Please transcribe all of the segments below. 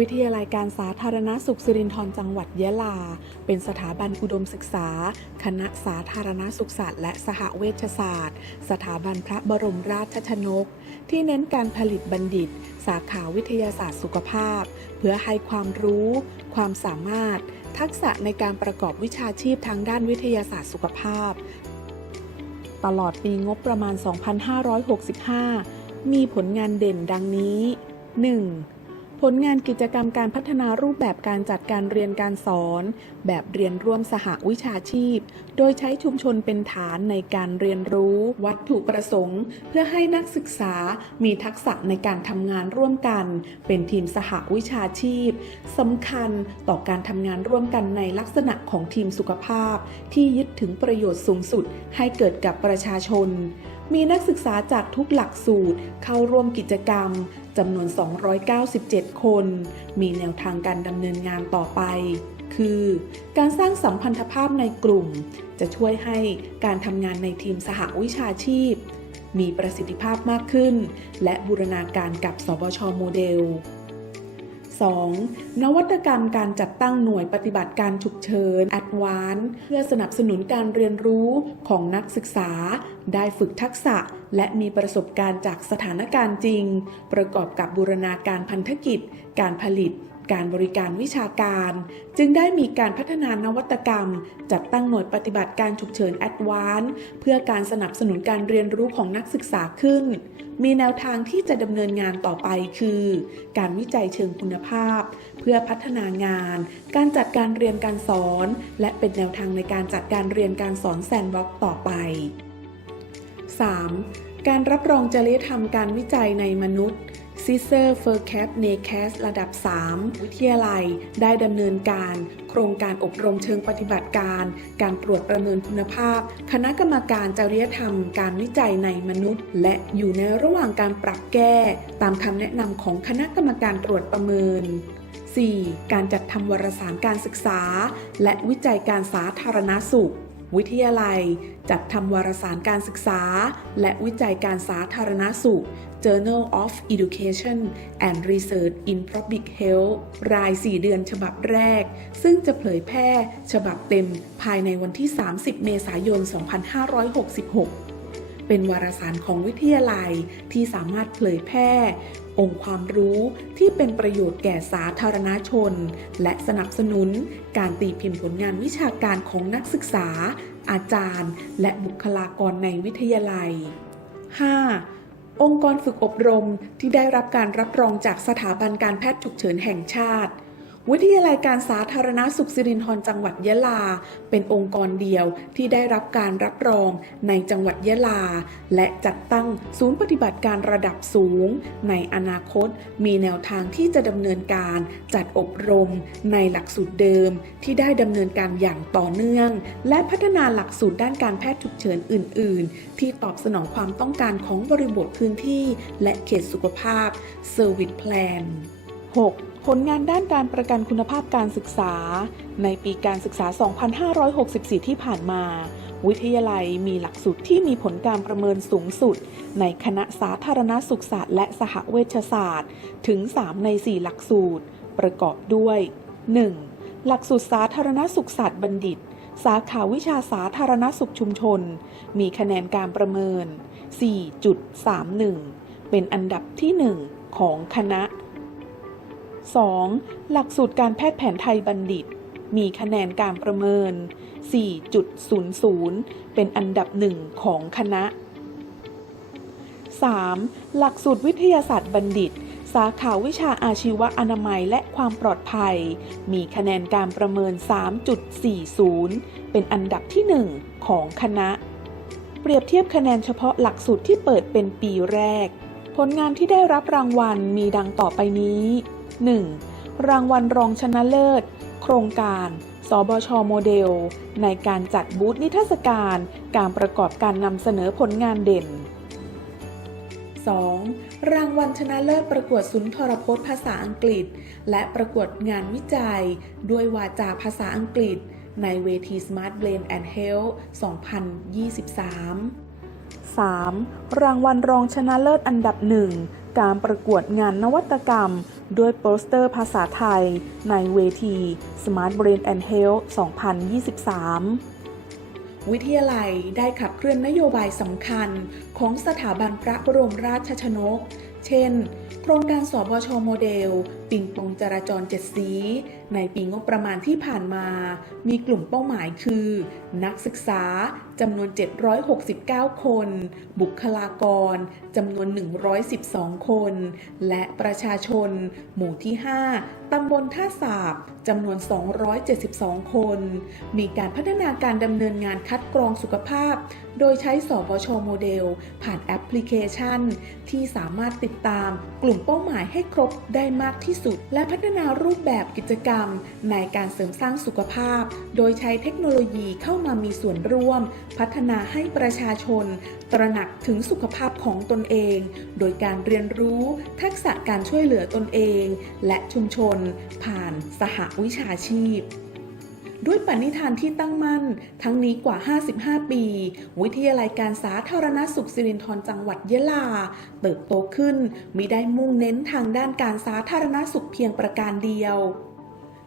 วิทยาลัยการสาธารณสุขสิรินธรจังหวัดยะลา เป็นสถาบันอุดมศึกษา คณะสาธารณสุขศาสตร์และสหเวชศาสตร์ สถาบันพระบรมราชชนก ที่เน้นการผลิตบัณฑิต สาขาวิทยาศาสตร์สุขภาพ เพื่อให้ความรู้ ความสามารถ ทักษะในการประกอบวิชาชีพทางด้านวิทยาศาสตร์สุขภาพ ตลอดปีงบประมาณ 2565 มีผลงานเด่นดังนี้ 1. ผลงานกิจกรรมการพัฒนารูปแบบการจัดการเรียนการสอน แบบเรียนร่วมสหวิชาชีพ โดยใช้ชุมชนเป็นฐานในการเรียนรู้วัตถุประสงค์ เพื่อให้นักศึกษามีทักษะในการทำงานร่วมกัน เป็นทีมสหวิชาชีพสำคัญต่อการทำงานร่วมกันในลักษณะของทีมสุขภาพ ที่ยึดถึงประโยชน์สูงสุดให้เกิดกับประชาชนมีนักศึกษาจากทุกหลักสูตรเข้าร่วมกิจกรรมจำนวน 297 คน มีแนวทางการดำเนินงานต่อไป คือการสร้างสัมพันธภาพในกลุ่ม จะช่วยให้การทำงานในทีมสหวิชาชีพ มีประสิทธิภาพมากขึ้น และบูรณาการกับสบชโมเดล 2. นวัตกรรมการจัดตั้งหน่วยปฏิบัติการฉุกเฉิน Advance เพื่อสนับสนุนการเรียนรู้ของนักศึกษา ได้ฝึกทักษะ และมีประสบการณ์จากสถานการณ์จริง ประกอบกับบูรณาการพันธกิจ การผลิต การบริการวิชาการ จึงได้มีการพัฒนานวัตกรรม จัดตั้งหน่วยปฏิบัติการฉุกเฉิน Advance เพื่อการสนับสนุนการเรียนรู้ของนักศึกษาขึ้น มีแนวทางที่จะดำเนินงานต่อไปคือ การวิจัยเชิงคุณภาพ เพื่อพัฒนางาน การจัดการเรียนการสอน และเป็นแนวทางในการจัดการเรียนการสอนแซนด์บ็อกซ์ต่อไป 3. การรับรองจริยธรรมการวิจัยในมนุษย์ c i s e r f u r c a p n a c a s ระดับ 3 วิทยาลัย ได้ดำเนินการ โครงการอบรมเชิงปฏิบัติการ การตรวจประเมินคุณภาพ คณะกรรมการจริยธรรม การวิจัยในมนุษย์ และอยู่ในระหว่างการปรับแก้ ตามคำแนะนำของคณะกรรมการตรวจประเมิน 4. การจัดทำวารสารการศึกษา และวิจัยการสาธารณสุข วิทยาลัย จัดทำวารสารการศึกษา และวิจัยการสาธารณสุข Journal of Education and Research in Public Health ราย 4 เดือนฉบับแรก ซึ่งจะเผยแพร่ฉบับเต็มภายในวันที่ 30 เมษายน 2566 เป็นวารสารของวิทยาลัยที่สามารถเผยแพร่ องค์ความรู้ที่เป็นประโยชน์แก่สาธารณชน และสนับสนุนการตีพิมพ์ผลงานวิชาการของนักศึกษา อาจารย์ และบุคลากรในวิทยาลัย 5. องค์กรฝึกอบรมที่ได้รับการรับรองจากสถาบันการแพทย์ฉุกเฉินแห่งชาติ วิทยาลัยการสาธารณสุขสิรินธรจังหวัดยะลา เป็นองค์กรเดียวที่ได้รับการรับรองในจังหวัดยะลา และจัดตั้งศูนย์ปฏิบัติการระดับสูง ในอนาคต มีแนวทางที่จะดำเนินการจัดอบรม ในหลักสูตรเดิม ที่ได้ดำเนินการอย่างต่อเนื่อง และพัฒนาหลักสูตรด้านการแพทย์ฉุกเฉินอื่น ๆ ที่ตอบสนองความต้องการของบริบทพื้นที่ และเขตสุขภาพ Service Plan 6. ผลงานด้านการประกันคุณภาพการศึกษา ในปีการศึกษา 2564 ที่ผ่านมา วิทยาลัยมีหลักสูตรที่มีผลการประเมินสูงสุด ในคณะสาธารณสุขศาสตร์และสหเวชศาสตร์ ถึง 3 ใน 4 หลักสูตร ประกอบด้วย 1. หลักสูตรสาธารณสุขศาสตร์บัณฑิต สาขาวิชาสาธารณสุขชุมชน มีคะแนนการประเมิน 4.31 เป็นอันดับที่ 1 ของคณะ 2. หลักสูตรการแพทย์แผนไทยบัณฑิต มีคะแนนการประเมิน 4.00 เป็นอันดับหนึ่งของคณะ 3. หลักสูตรวิทยาศาสตร์บัณฑิต สาขาวิชาอาชีวะอนามัยและความปลอดภัย มีคะแนนการประเมิน 3.40 เป็นอันดับที่ 1 ของคณะ เปรียบเทียบคะแนนเฉพาะหลักสูตรที่เปิดเป็นปีแรก ผลงานที่ได้รับรางวัลมีดังต่อไปนี้ 1. รางวัลรองชนะเลิศ โครงการ สบชโมเดล ในการจัดบูธนิทรรศการ การประกอบการนำเสนอผลงานเด่น 2. รางวัลชนะเลิศประกวดสุนทรพจน์ภาษาอังกฤษ และประกวดงานวิจัย ด้วยวาจาภาษาอังกฤษ ในเวที Smart Brain and Health 2023 3. รางวัลรองชนะเลิศอันดับหนึ่ง การประกวดงานนวัตกรรม ด้วยโปสเตอร์ภาษาไทย ในเวที Smart Brain and Health 2023 วิทยาลัยได้ขับเคลื่อนนโยบายสำคัญของสถาบันพระบรมราชชนก เช่น โครงการสบชโมเดล ปิงปองจราจรเจ็ดสี ในปีงบประมาณที่ผ่านมา มีกลุ่มเป้าหมายคือ นักศึกษาจำนวน 769 คน บุคลากรจำนวน 112 คน และประชาชน หมู่ที่ 5ตำบลท่าสาบจำนวน 272 คน มีการพัฒนาการดำเนินงานคัดกรองสุขภาพ โดยใช้สบชโมเดล ผ่านแอปพลิเคชัน ที่สามารถติดตามกลุ่มเป้าหมายให้ครบได้มากที่สสุด และพัฒนารูปแบบกิจกรรม ในการเสริมสร้างสุขภาพ โดยใช้เทคโนโลยีเข้ามามีส่วนร่วม พัฒนาให้ประชาชน ตระหนักถึงสุขภาพของตนเอง โดยการเรียนรู้ทักษะการช่วยเหลือตนเอง และชุมชน ผ่านสหวิชาชีพ ด้วยปณิธานที่ตั้งมั่น ทั้งนี้กว่า 55 ปี วิทยาลัยการสาธารณสุขสิรินธรจังหวัดยะลา เติบโตขึ้นมิได้มุ่งเน้นทางด้านการสาธารณสุขเพียงประการเดียว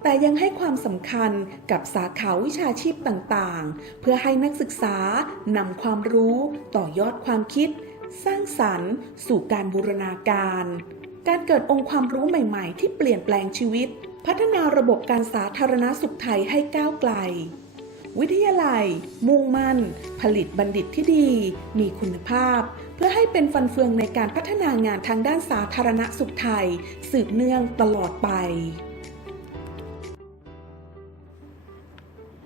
แต่ยังให้ความสำคัญกับสาขาวิชาชีพต่างๆ เพื่อให้นักศึกษานำความรู้ต่อยอดความคิด สร้างสรรค์ สู่การบูรณาการ การเกิดองค์ความรู้ใหม่ๆ ที่เปลี่ยนแปลงชีวิต พัฒนาระบบการสาธารณสุขไทยให้ก้าวไกล วิทยาลัย มุ่งมั่น ผลิตบัณฑิตที่ดี มีคุณภาพ เพื่อให้เป็นฟันเฟืองในการพัฒนางานทางด้านสาธารณสุขไทย สืบเนื่องตลอดไป